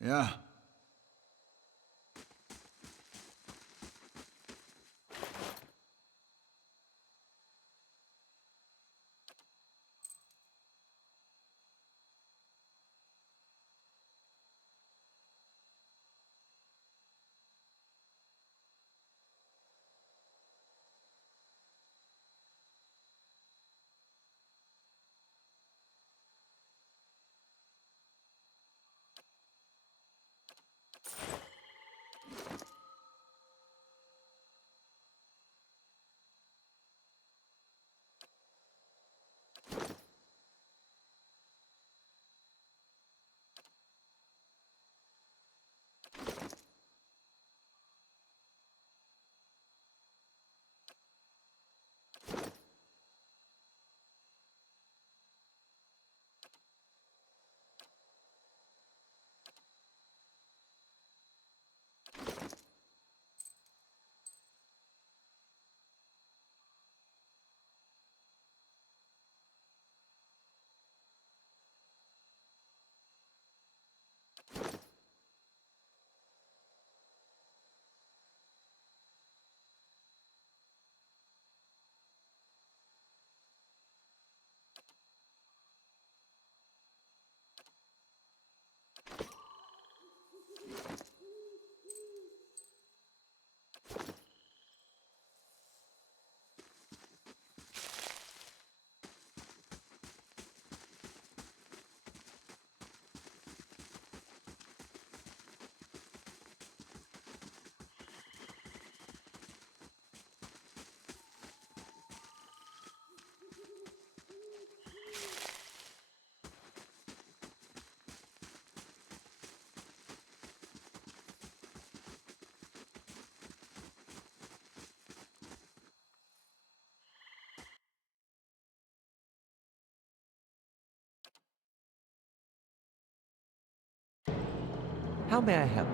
Yeah. How may I help?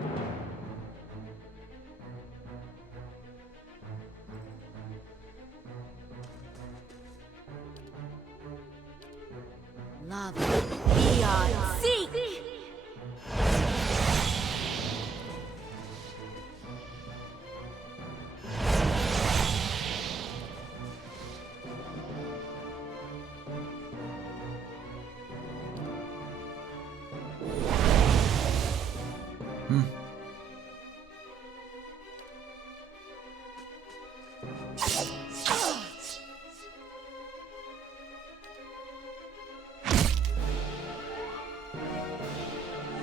Love beyond seek.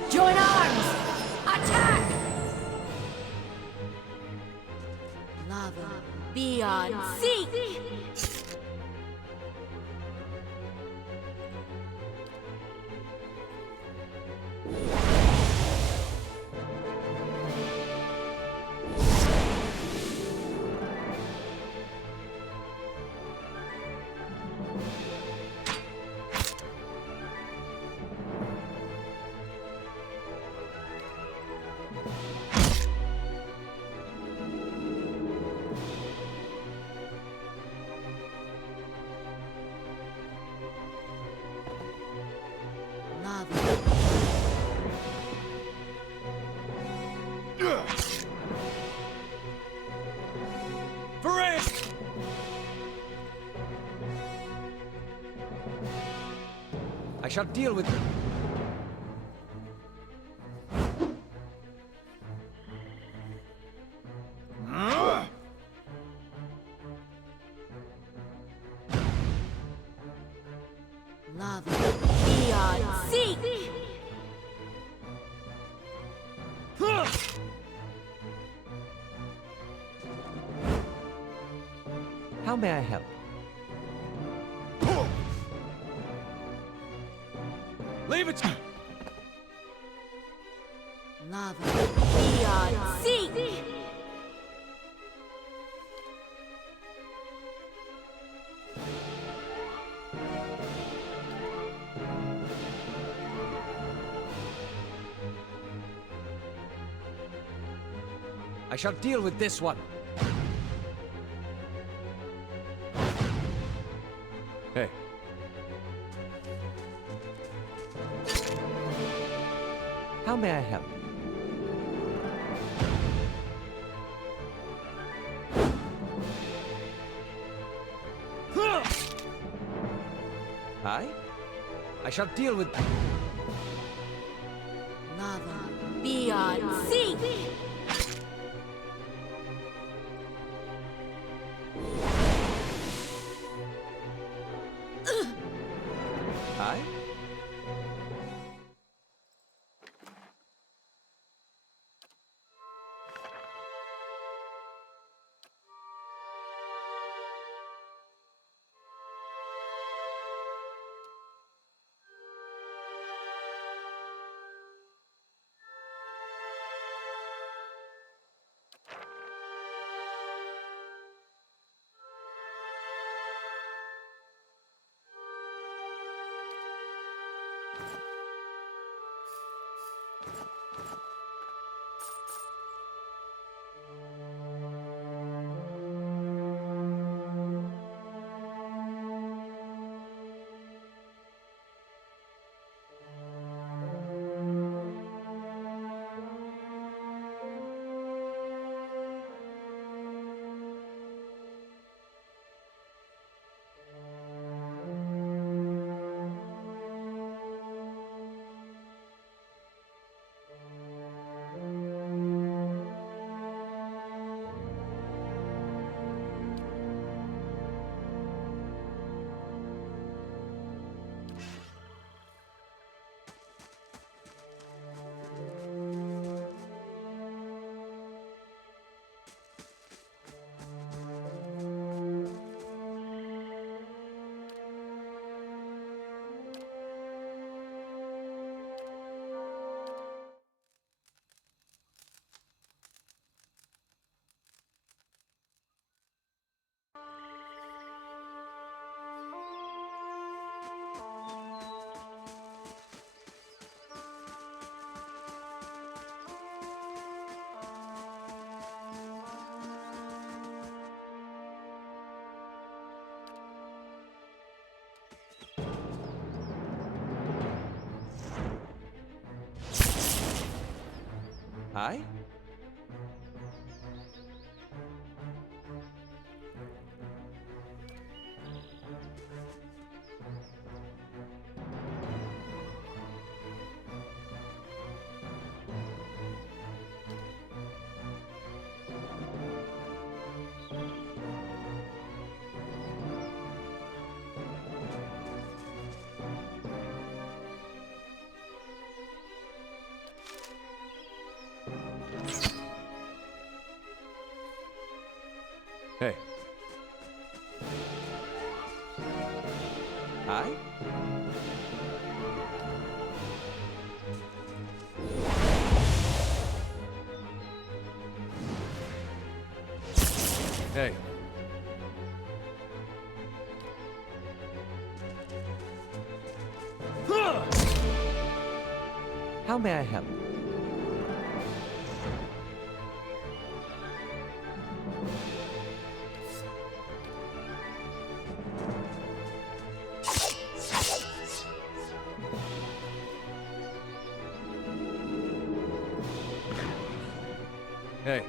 Join arms! Attack! Lava beyond seek. Lava. I shall deal with them. Lava beyond seek. How may I help? Leave it! Lava beyond seek. I shall deal with this one. Hey. How may I help? I shall deal with... Lava beyond sea! I? I? Hey. I? Hey. How may I help? Hey.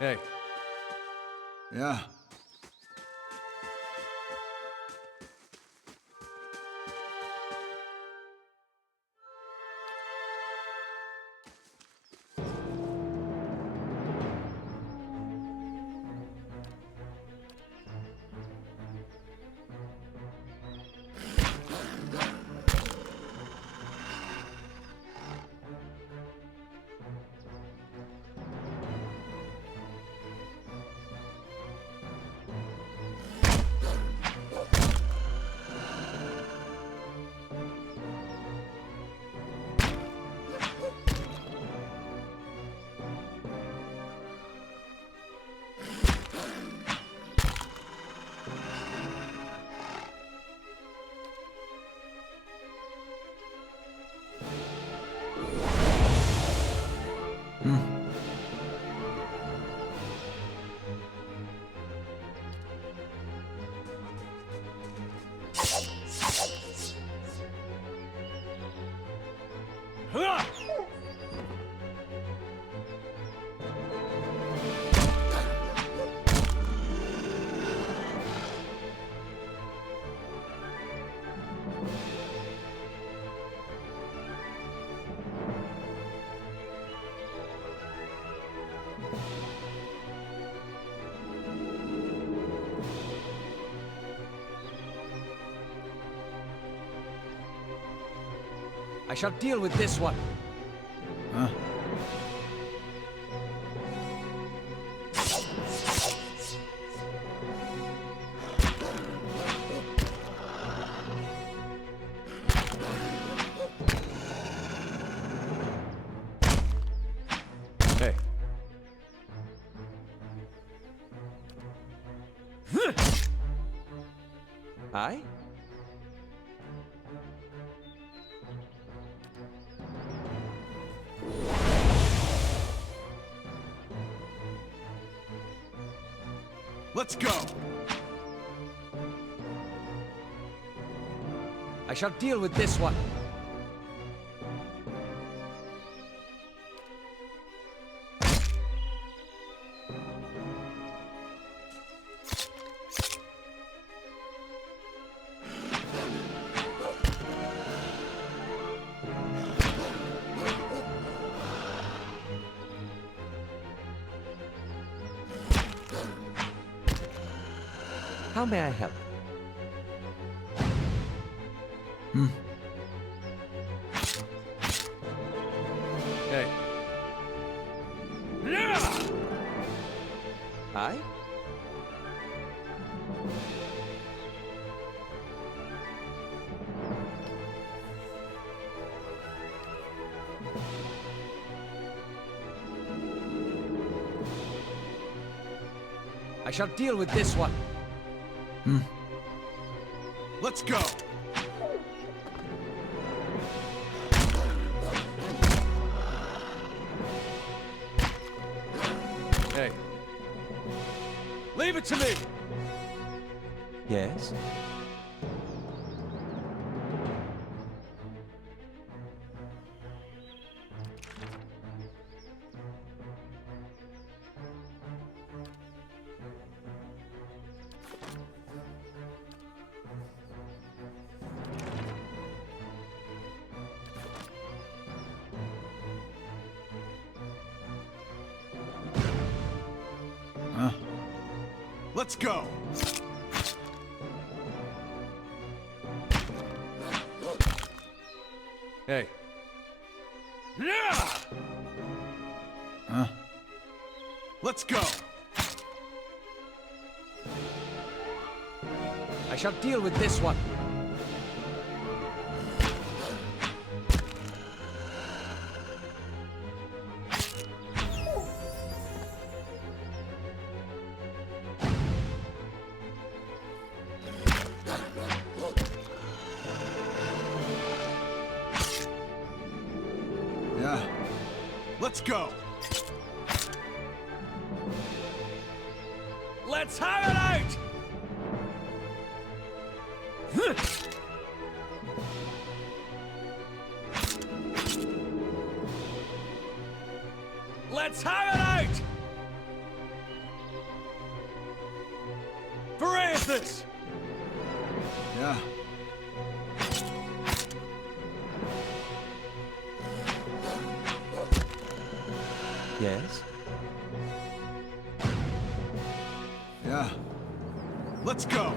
Hey, Yeah. I shall deal with this one. Huh? Hey. I? Let's go! I shall deal with this one. How may I help? Hey. I? I shall deal with this one. Let's go! Hey. Leave it to me! Yes? Huh? Let's go! Hey. Huh? Let's go. I shall deal with this one. Yeah. Let's go. Let's have it out! Let's have it out! For Aethys! Yeah. Yes? Yeah. Let's go.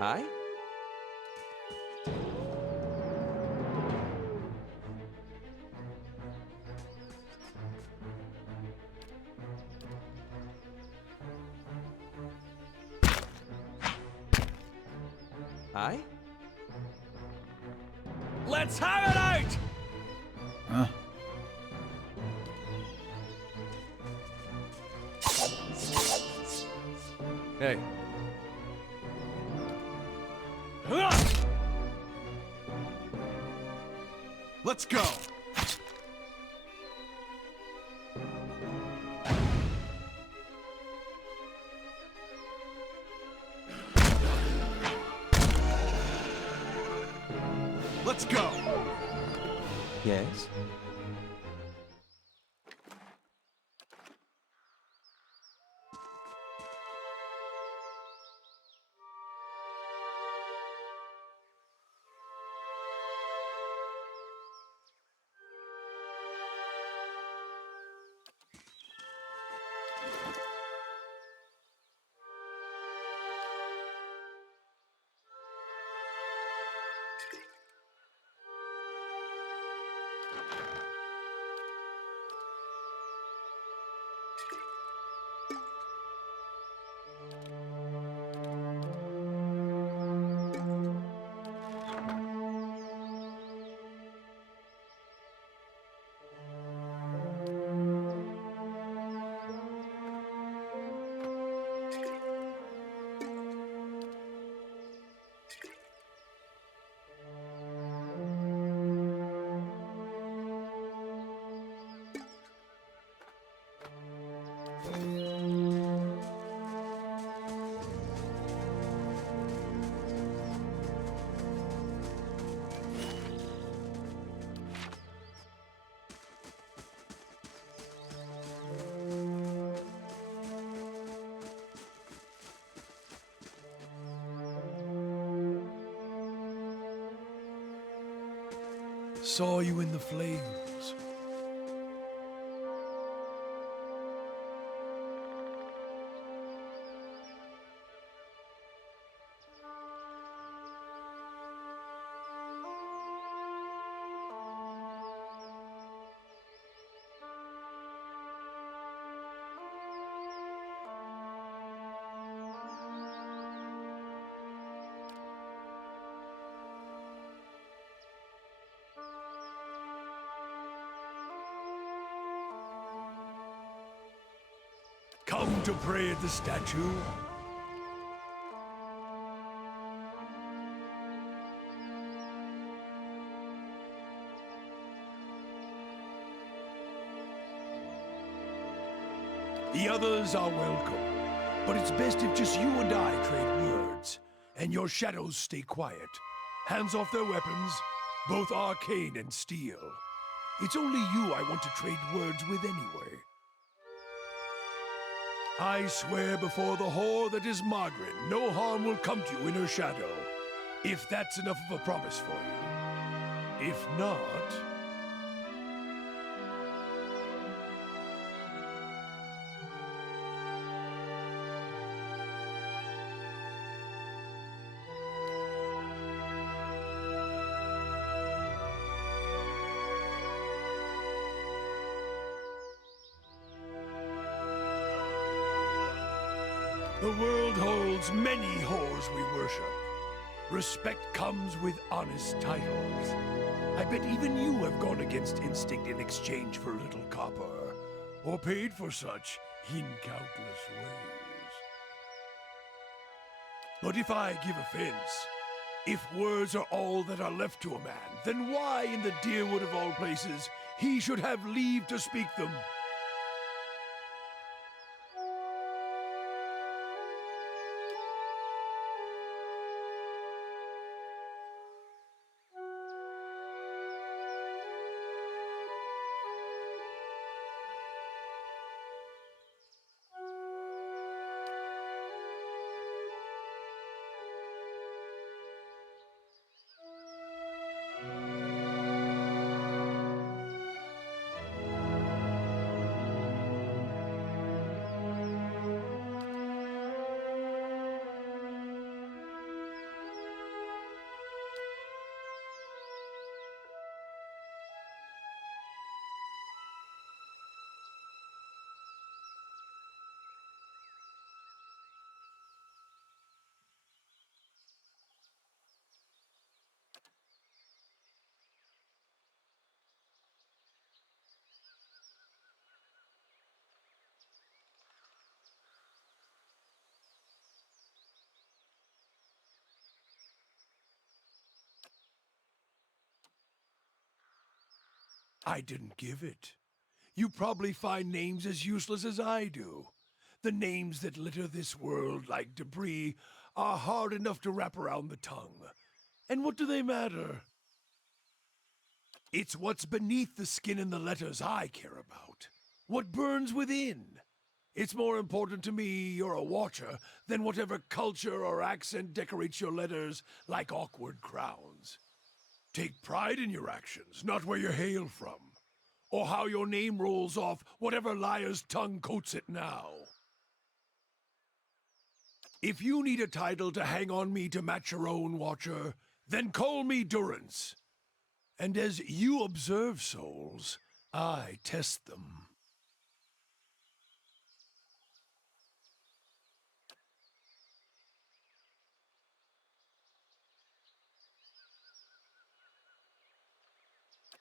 Aye? Aye? Let's have it out! Huh? Hey. Let's go! Let's go! Yes? Saw you in the flames. Come to pray at the statue? The others are welcome, but it's best if just you and I trade words, and your shadows stay quiet. Hands off their weapons, both arcane and steel. It's only you I want to trade words with anyway. I swear before the whore that is Margaret, no harm will come to you in her shadow. If that's enough of a promise for you. If not... The world holds many whores we worship. Respect comes with honest titles. I bet even you have gone against instinct in exchange for a little copper, or paid for such in countless ways. But if I give offense, if words are all that are left to a man, then why in the Deerwood of all places he should have leave to speak them? I didn't give it. You probably find names as useless as I do. The names that litter this world like debris are hard enough to wrap around the tongue. And what do they matter? It's what's beneath the skin and the letters I care about. What burns within. It's more important to me you're a watcher than whatever culture or accent decorates your letters like awkward crowns. Take pride in your actions, not where you hail from, or how your name rolls off whatever liar's tongue coats it now. If you need a title to hang on me to match your own, Watcher, then call me Durance. And as you observe souls, I test them.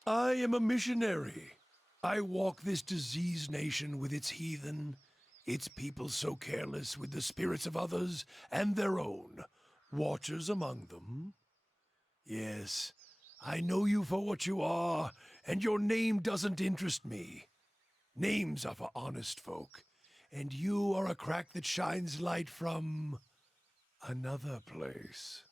I am a missionary. I walk this diseased nation with its heathen, its people so careless with the spirits of others and their own, watchers among them. Yes, I know you for what you are, and your name doesn't interest me. Names are for honest folk, and you are a crack that shines light from another place.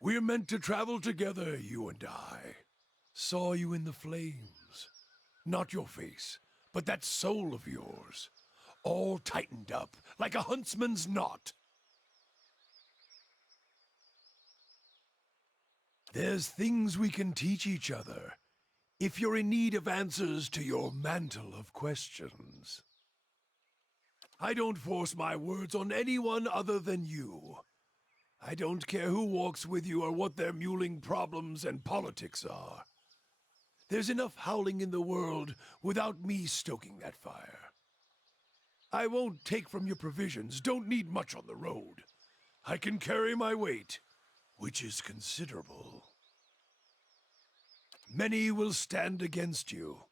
We're meant to travel together, you and I. Saw you in the flames. Not your face, but that soul of yours. All tightened up, like a huntsman's knot. There's things we can teach each other, if you're in need of answers to your mantle of questions. I don't force my words on anyone other than you. I don't care who walks with you or what their mewling problems and politics are. There's enough howling in the world without me stoking that fire. I won't take from your provisions, don't need much on the road. I can carry my weight, which is considerable. Many will stand against you.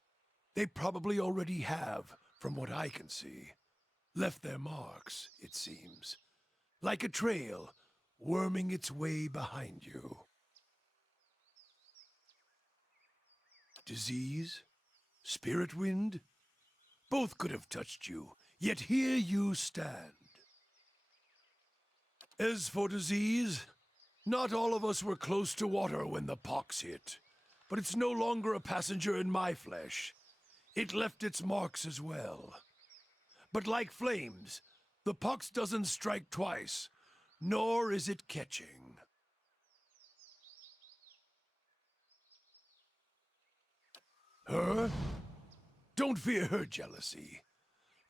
They probably already have, from what I can see. Left their marks, it seems. Like a trail, worming its way behind you. Disease? Spirit wind? Both could have touched you, yet here you stand. As for disease, not all of us were close to water when the pox hit, but it's no longer a passenger in my flesh. It left its marks as well. But like flames, the pox doesn't strike twice, nor is it catching. Her? Don't fear her jealousy.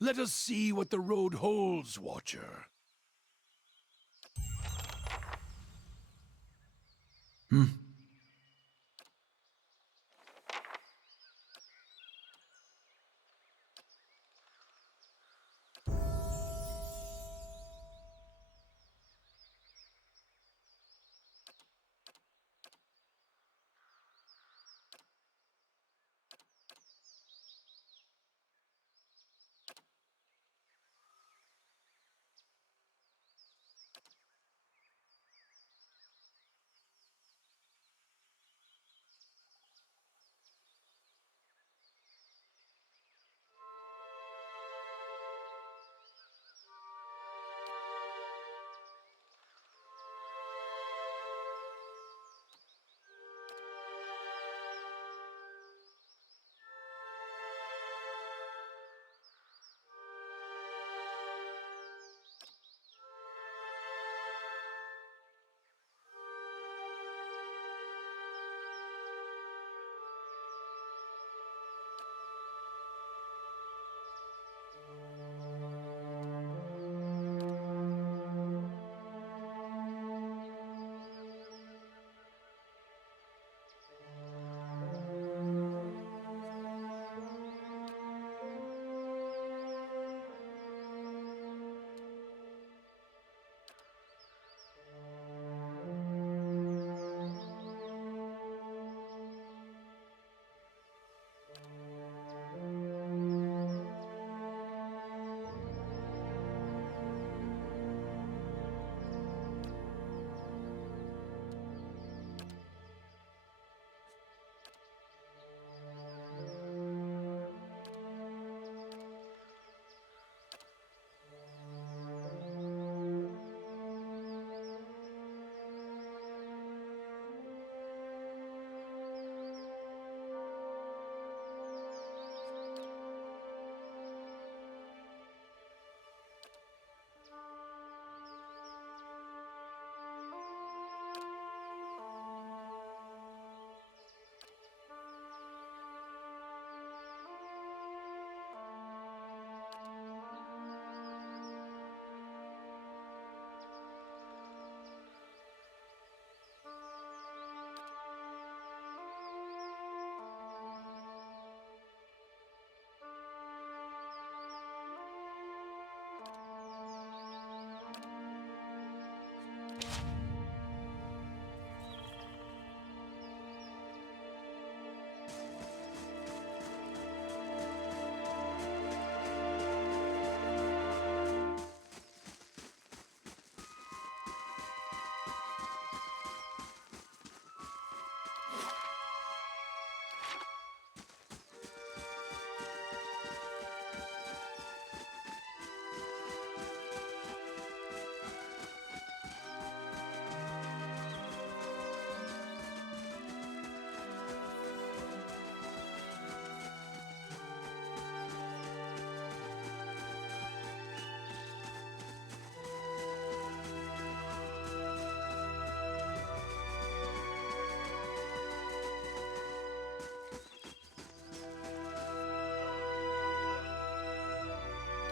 Let us see what the road holds, Watcher.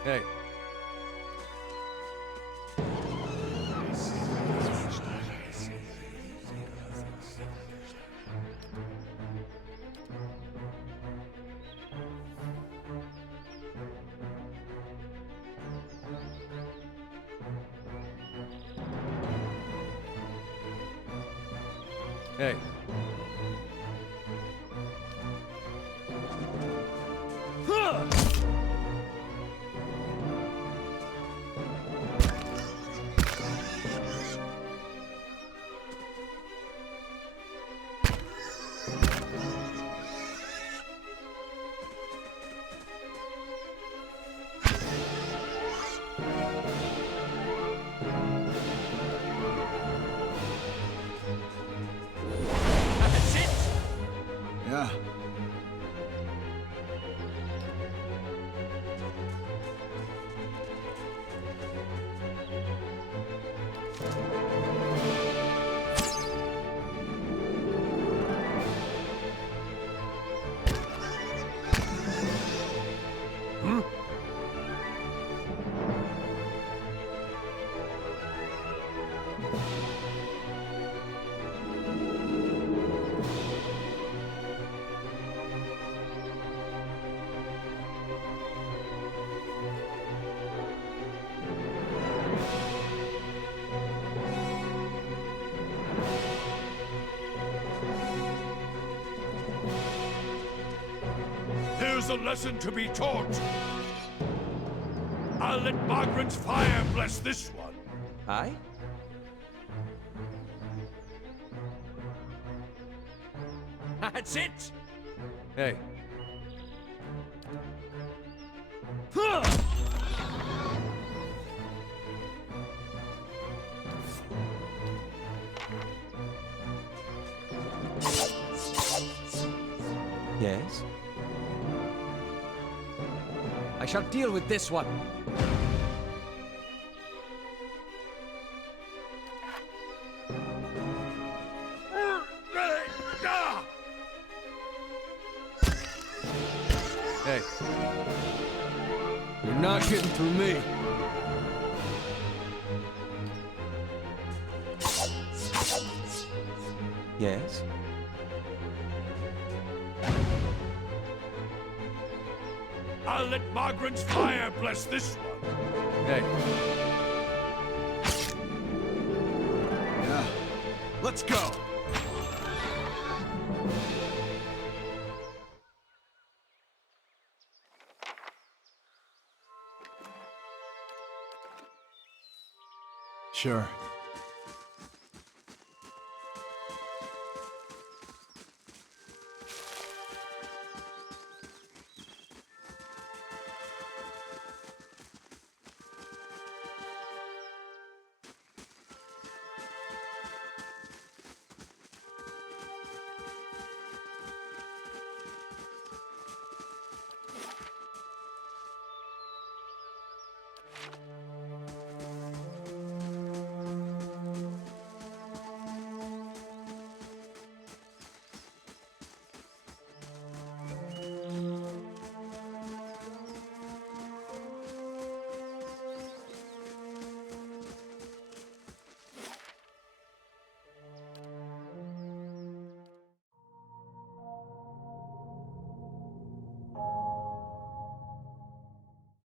Hey. Hey. Huh! That's it! Yeah. There's a lesson to be taught. I'll let Margaret's fire bless this one. Aye? That's it! Hey. Huh! Yes? I shall deal with this one. Hey. You're not getting through me. Yes? I'll let Margaret's fire bless this one. Hey. Yeah. Let's go. Sure.